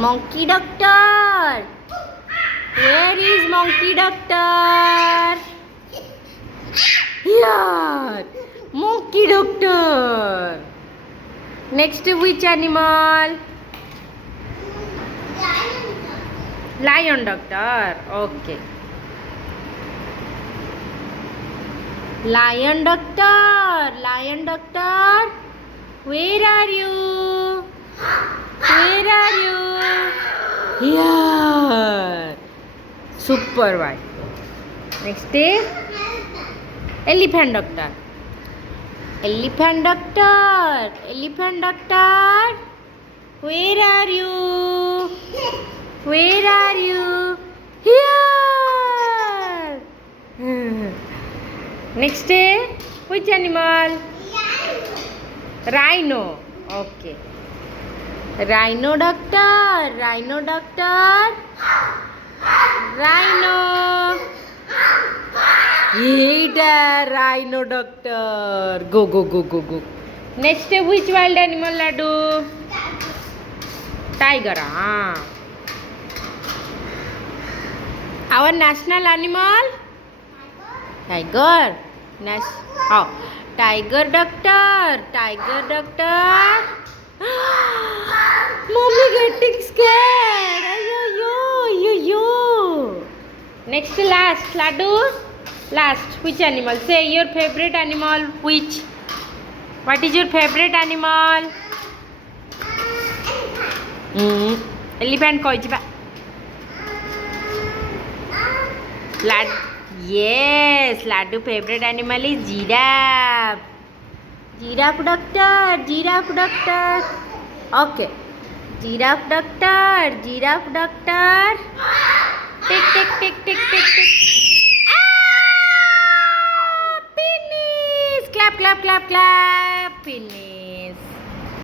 Monkey doctor. Where is monkey doctor? Here. Monkey doctor. Next, which animal? Lion doctor. Okay. Lion doctor. Lion doctor. Where are you? Where are you? Here. Super one. Next is elephant doctor. Elephant doctor. Elephant doctor. Where are you? Where are you? Here. Next day, which animal? Rhino. Okay. Rhino doctor. Rhino doctor. Rhino. Here, rhino doctor. Go, go, go, go, go. Next, which wild animal, Laddu? Tiger. Our national animal? Tiger. Tiger doctor. Tiger doctor. Mommy getting scared. Yo. Next, last, Laddu. Last, which animal? Say your favorite animal. Which? What is your favorite animal? Elephant koi chiba. Yes, Laddu favorite animal is giraffe. Giraffe doctor. Giraffe doctor. Okay. Giraffe doctor. Giraffe doctor. Tick, tick, tick, tick, tick, tick. Finish. Clap, clap, clap, clap. Finish.